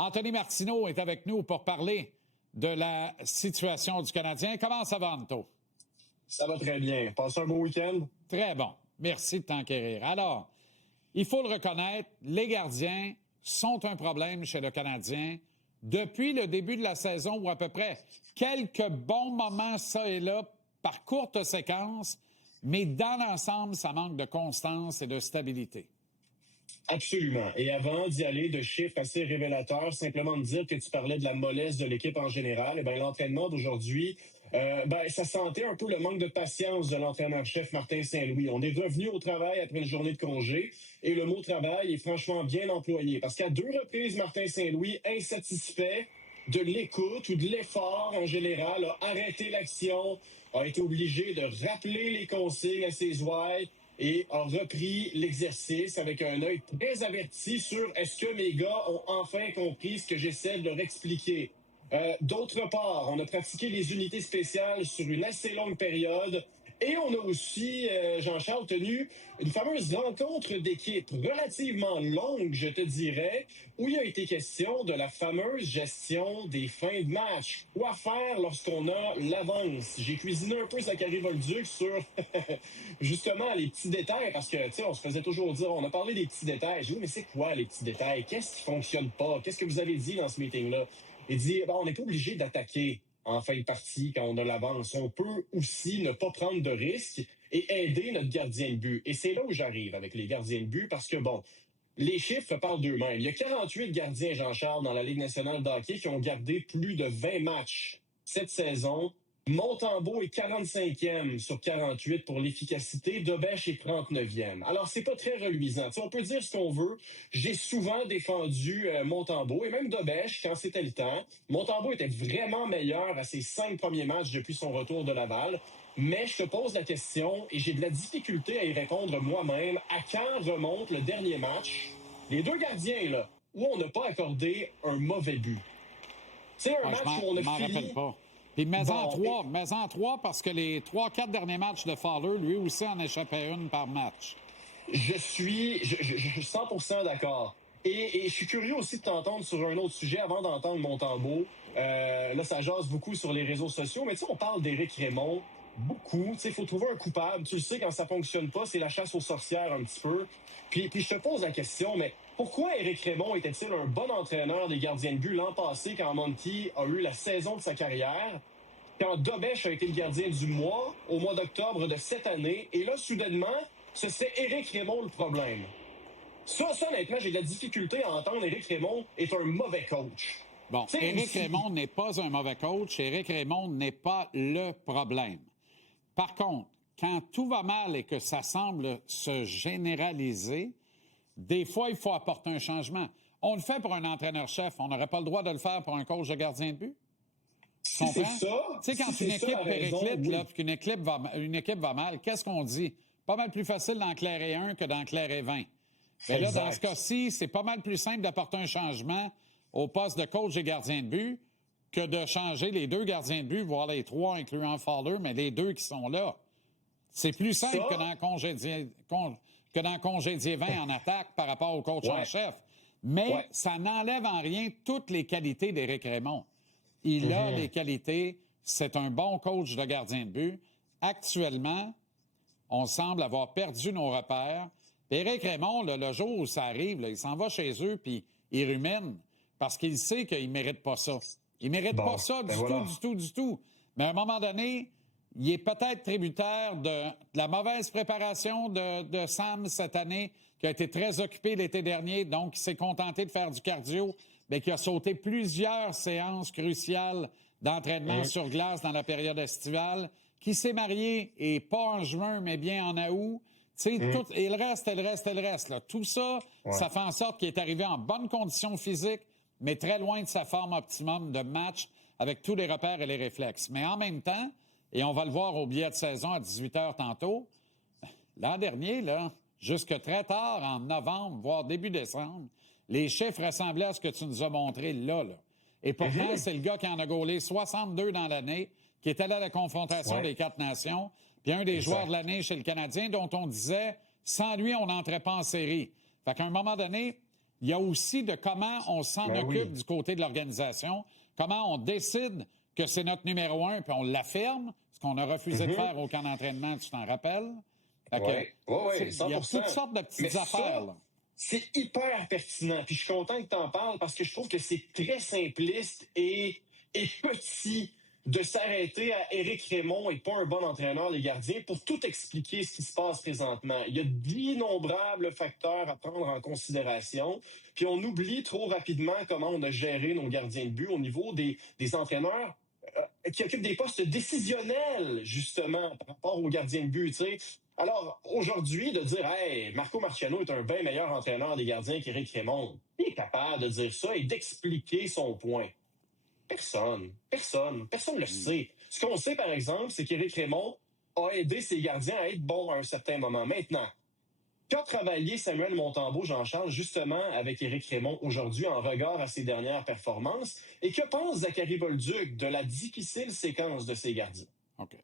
Anthony Martineau est avec nous pour parler de la situation du Canadien. Comment ça va, Anto? Ça va très bien. Passez un beau week-end? Très bon. Merci de t'enquérir. Alors, il faut le reconnaître, les gardiens sont un problème chez le Canadien depuis le début de la saison où à peu près quelques bons moments, ça et là, par courte séquence, mais dans l'ensemble, ça manque de constance et de stabilité. Absolument. Et avant d'y aller de chiffres assez révélateurs, simplement de dire que tu parlais de la mollesse de l'équipe en général, eh bien, l'entraînement d'aujourd'hui, ça sentait un peu le manque de patience de l'entraîneur-chef Martin Saint-Louis. On est revenu au travail après une journée de congé et le mot travail est franchement bien employé parce qu'à 2 reprises, Martin Saint-Louis, insatisfait de l'écoute ou de l'effort en général, a arrêté l'action, a été obligé de rappeler les consignes à ses ouailles et a repris l'exercice avec un œil très averti sur est-ce que mes gars ont enfin compris ce que j'essaie de leur expliquer. D'autre part, on a pratiqué les unités spéciales sur une assez longue période et on a aussi, Jean-Charles, tenu une fameuse rencontre d'équipe relativement longue, je te dirais, où il a été question de la fameuse gestion des fins de match. Quoi faire lorsqu'on a l'avance? J'ai cuisiné un peu Zachary Bolduc sur justement les petits détails parce que, tu sais, on se faisait toujours dire, on a parlé des petits détails. J'ai dit, mais c'est quoi les petits détails? Qu'est-ce qui fonctionne pas? Qu'est-ce que vous avez dit dans ce meeting-là? Il dit, on n'est pas obligé d'attaquer en fin de partie quand on a l'avance. On peut aussi ne pas prendre de risques et aider notre gardien de but. Et c'est là où j'arrive avec les gardiens de but parce que, les chiffres parlent d'eux-mêmes. Il y a 48 gardiens, Jean-Charles, dans la Ligue nationale de hockey qui ont gardé plus de 20 matchs cette saison. Montembeault est 45e sur 48 pour l'efficacité. Dobèche est 39e. Alors, c'est pas très reluisant. T'sais, on peut dire ce qu'on veut. J'ai souvent défendu Montembeault et même Dobèche quand c'était le temps. Montembeault était vraiment meilleur à ses 5 premiers matchs depuis son retour de Laval. Mais je te pose la question et j'ai de la difficulté à y répondre moi-même. À quand remonte le dernier match? Les 2 gardiens, là, où on n'a pas accordé un mauvais but. C'est un match où on a fini... Puis mets-en trois parce que les 3-4 derniers matchs de Fowler, lui aussi en échappait une par match. Je suis 100% d'accord. Et je suis curieux aussi de t'entendre sur un autre sujet avant d'entendre Montembeault. Là, ça jase beaucoup sur les réseaux sociaux, mais tu sais, on parle d'Éric Raymond beaucoup. Tu sais, il faut trouver un coupable. Tu le sais, quand ça fonctionne pas, c'est la chasse aux sorcières un petit peu. Puis je te pose la question, mais pourquoi Éric Raymond était-il un bon entraîneur des gardiens de but l'an passé quand Monty a eu la saison de sa carrière, quand Dobèche a été le gardien du mois au mois d'octobre de cette année, et là, soudainement, c'est Éric Raymond le problème? Ça, honnêtement, j'ai de la difficulté à entendre Éric Raymond est un mauvais coach. Bon, Éric Raymond n'est pas un mauvais coach. Éric Raymond n'est pas le problème. Par contre, quand tout va mal et que ça semble se généraliser, des fois, il faut apporter un changement. On le fait pour un entraîneur-chef. On n'aurait pas le droit de le faire pour un coach de gardien de but? Si c'est ça... Tu sais, quand une équipe périclite, là, puis qu'une équipe va mal, qu'est-ce qu'on dit? Pas mal plus facile d'en clairer un que d'en clairer 20. Mais là, dans ce cas-ci, c'est pas mal plus simple d'apporter un changement au poste de coach et gardien de but que de changer les 2 gardiens de but, voire les 3, incluant Fowler, mais les 2 qui sont là. C'est plus simple que d'en congédier 20 en attaque par rapport au coach en chef. Mais ça n'enlève en rien toutes les qualités d'Éric Raymond. Il a les qualités. C'est un bon coach de gardien de but. Actuellement, on semble avoir perdu nos repères. Éric Raymond, là, le jour où ça arrive, là, il s'en va chez eux puis il rumine parce qu'il sait qu'il ne mérite pas ça. Il ne mérite pas ça du tout. Mais à un moment donné, il est peut-être tributaire de la mauvaise préparation de Sam cette année, qui a été très occupé l'été dernier, donc il s'est contenté de faire du cardio, mais qui a sauté plusieurs séances cruciales d'entraînement sur glace dans la période estivale, qui s'est marié, et pas en juin, mais bien en août. Tu sais, tout, et le reste. Là. Tout ça, ça fait en sorte qu'il est arrivé en bonne condition physique, mais très loin de sa forme optimum de match avec tous les repères et les réflexes. Mais en même temps, et on va le voir au billet de saison à 18h tantôt, l'an dernier, là, jusque très tard, en novembre, voire début décembre, les chiffres ressemblaient à ce que tu nous as montré là. Et pourtant, c'est le gars qui en a gaulé 62 dans l'année, qui était là à la confrontation des 4 nations, puis un des joueurs de l'année chez le Canadien, dont on disait, sans lui, on n'entrait pas en série. Fait qu'à un moment donné, il y a aussi de comment on s'en occupe du côté de l'organisation, comment on décide que c'est notre numéro 1 puis on l'affirme, ce qu'on a refusé de faire au camp d'entraînement, tu t'en rappelles? Oui, 100%. Il y a toutes sortes de petites affaires, là. C'est hyper pertinent. Puis je suis content que tu en parles parce que je trouve que c'est très simpliste et petit de s'arrêter à Éric Raymond et pas un bon entraîneur des gardiens pour tout expliquer ce qui se passe présentement. Il y a d'innombrables facteurs à prendre en considération. Puis on oublie trop rapidement comment on a géré nos gardiens de but au niveau des entraîneurs qui occupent des postes décisionnels, justement, par rapport aux gardiens de but, tu sais. Alors, aujourd'hui, de dire « Hey, Marco Marciano est un bien meilleur entraîneur des gardiens qu'Éric Raymond », il est capable de dire ça et d'expliquer son point. Personne le sait. Ce qu'on sait, par exemple, c'est qu'Éric Raymond a aidé ses gardiens à être bons à un certain moment. Maintenant, qu'a travaillé Samuel Montembeault, Jean-Charles, justement, avec Éric Raymond aujourd'hui en regard à ses dernières performances? Et que pense Zachary Bolduc de la difficile séquence de ses gardiens? OK.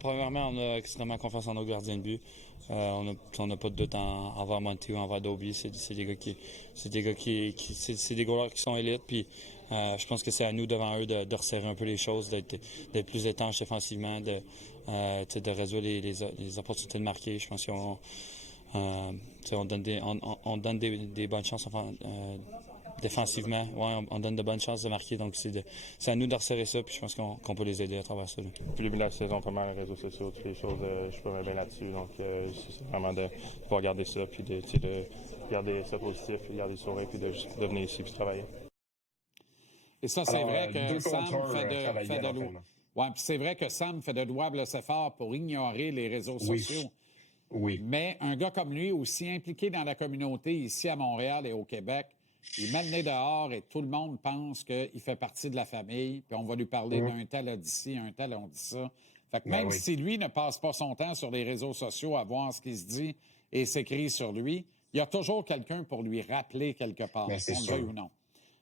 Premièrement, on a extrêmement confiance en nos gardiens de but. On n'a pas de doute envers Monty ou envers Dobie. C'est des goalers qui sont élites. Puis je pense que c'est à nous devant eux de resserrer un peu les choses, d'être plus étanches défensivement, de résoudre les opportunités de marquer. Je pense qu'on donne des bonnes chances défensivement. Ouais, on donne de bonnes chances de marquer. Donc c'est à nous de resserrer ça. Puis je pense qu'on peut les aider à travers ça. Depuis le début de la saison, pas mal les réseaux sociaux, toutes les choses, je suis pas bien là-dessus. Donc c'est vraiment de pouvoir garder ça, puis de garder ça positif, puis garder le sourire, puis de venir ici puis travailler. Et ça, c'est vrai que Sam fait de l'eau. Oui, puis c'est vrai que Sam fait de louables efforts pour ignorer les réseaux sociaux. Oui. Mais un gars comme lui, aussi impliqué dans la communauté ici à Montréal et au Québec, il met le nez dehors et tout le monde pense qu'il fait partie de la famille, puis on va lui parler d'un tel a dit ci, un tel on dit ça. Fait que même si lui ne passe pas son temps sur les réseaux sociaux à voir ce qui se dit et s'écrit sur lui, il y a toujours quelqu'un pour lui rappeler quelque part, qu'on le veuille ou non.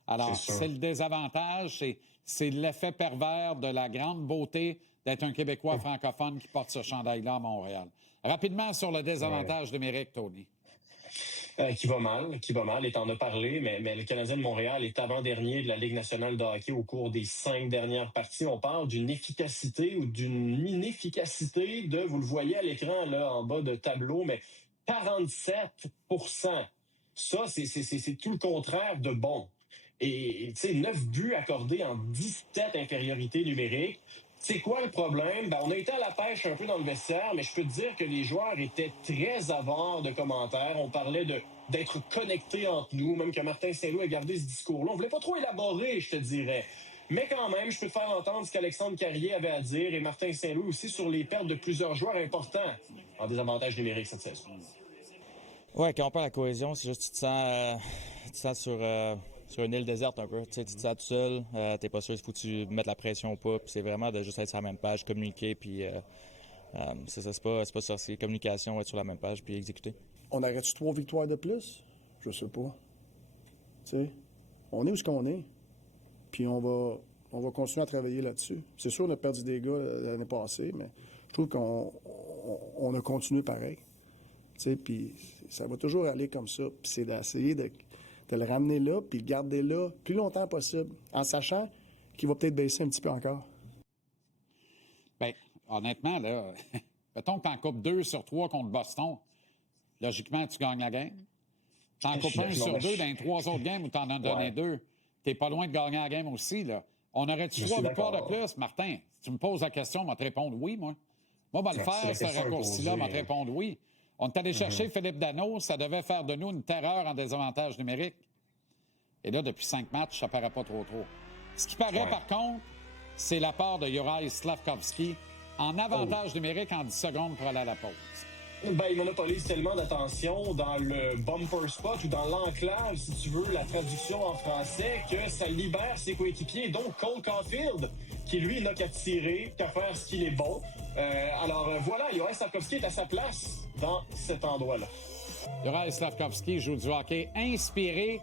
Alors, c'est le désavantage, c'est l'effet pervers de la grande beauté d'être un Québécois francophone qui porte ce chandail-là à Montréal. Rapidement sur le désavantage numérique, Tony. Qui va mal, et t'en as parlé, mais le Canadien de Montréal est avant-dernier de la Ligue nationale de hockey au cours des 5 dernières parties. On parle d'une efficacité ou d'une inefficacité de, vous le voyez à l'écran, là, en bas de tableau, mais 47%. Ça, c'est tout le contraire de bon. Et tu sais, 9 buts accordés en 17 infériorités numériques. C'est quoi le problème? On a été à la pêche un peu dans le vestiaire, mais je peux te dire que les joueurs étaient très avares de commentaires. On parlait d'être connectés entre nous, même que Martin Saint-Louis a gardé ce discours-là. On voulait pas trop élaborer, je te dirais. Mais quand même, je peux te faire entendre ce qu'Alexandre Carrier avait à dire et Martin Saint-Louis aussi sur les pertes de plusieurs joueurs importants en désavantage numérique cette saison. Oui, quand on parle de la cohésion, c'est juste que tu te sens sur une île déserte un peu. Tu te sens tout seul, t'es pas sûr s'il faut que tu mettes la pression ou pas. Puis c'est vraiment de juste être sur la même page, communiquer, puis c'est ça, c'est pas ça, c'est communication, être sur la même page, puis exécuter. On aurait-tu 3 victoires de plus? Je sais pas. Tu sais, on est où ce qu'on est. Puis on va continuer à travailler là-dessus. C'est sûr, on a perdu des gars l'année passée, mais je trouve qu'on a continué pareil. Tu sais, puis ça va toujours aller comme ça. Puis c'est d'essayer de le ramener là, puis le garder là le plus longtemps possible, en sachant qu'il va peut-être baisser un petit peu encore. Bien, honnêtement, là, mettons que tu en coupes 2 sur 3 contre Boston, logiquement, tu gagnes la game. Tu en coupes 1 sur 2 dans les 3 autres games où tu en as donné 2. Tu n'es pas loin de gagner la game aussi, là. On aurait-tu 3 victoires de plus? Martin, si tu me poses la question, je vais te répondre oui, moi. Moi, je vais le faire, ce raccourci-là, je vais te répondre oui. On est allé chercher Philippe Danault, ça devait faire de nous une terreur en désavantage numérique. Et là, depuis 5 matchs, ça ne paraît pas trop. Ce qui paraît, par contre, c'est l'apport de Juraj Slavkovski en avantage numérique en 10 secondes pour aller à la pause. Il monopolise tellement d'attention dans le bumper spot ou dans l'enclave, si tu veux, la traduction en français, que ça libère ses coéquipiers, dont Cole Caulfield, qui lui n'a qu'à tirer, qu'à faire ce qu'il est bon. Alors voilà, Juraj Slavkovski est à sa place dans cet endroit-là. Juraj Slavkovski joue du hockey inspiré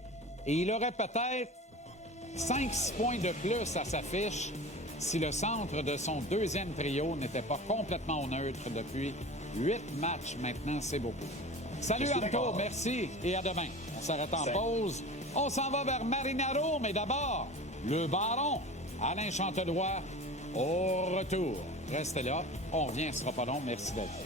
et il aurait peut-être 5-6 points de plus à sa fiche si le centre de son deuxième trio n'était pas complètement neutre depuis 8 matchs maintenant, c'est beaucoup. Salut, Je suis Anto. d'accord. Merci et à demain. On s'arrête en Salut. pause. On s'en va vers Marinaro, mais d'abord, le baron, Alain Chantelois, au retour. Restez là. On revient, ce sera pas long. Merci d'être là.